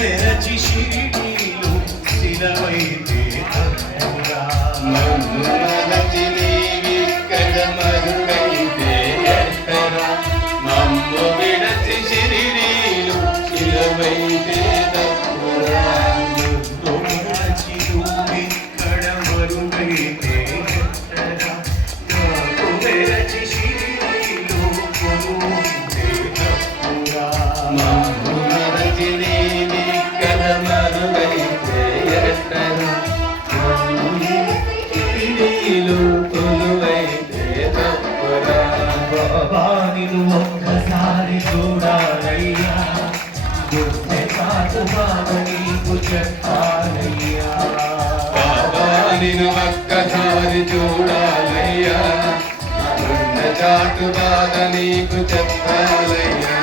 మెరచి షీడీలు సిలవైతే నీలు కొలువైతే తప్పురా బాబా నిన్ను ఒక్కసారి చూడాలయ్యా. గుండె కాదు బాబా నీకు చెప్పాలయ్యా. చాటు బాధ నీకు చెప్పాలయ్యా.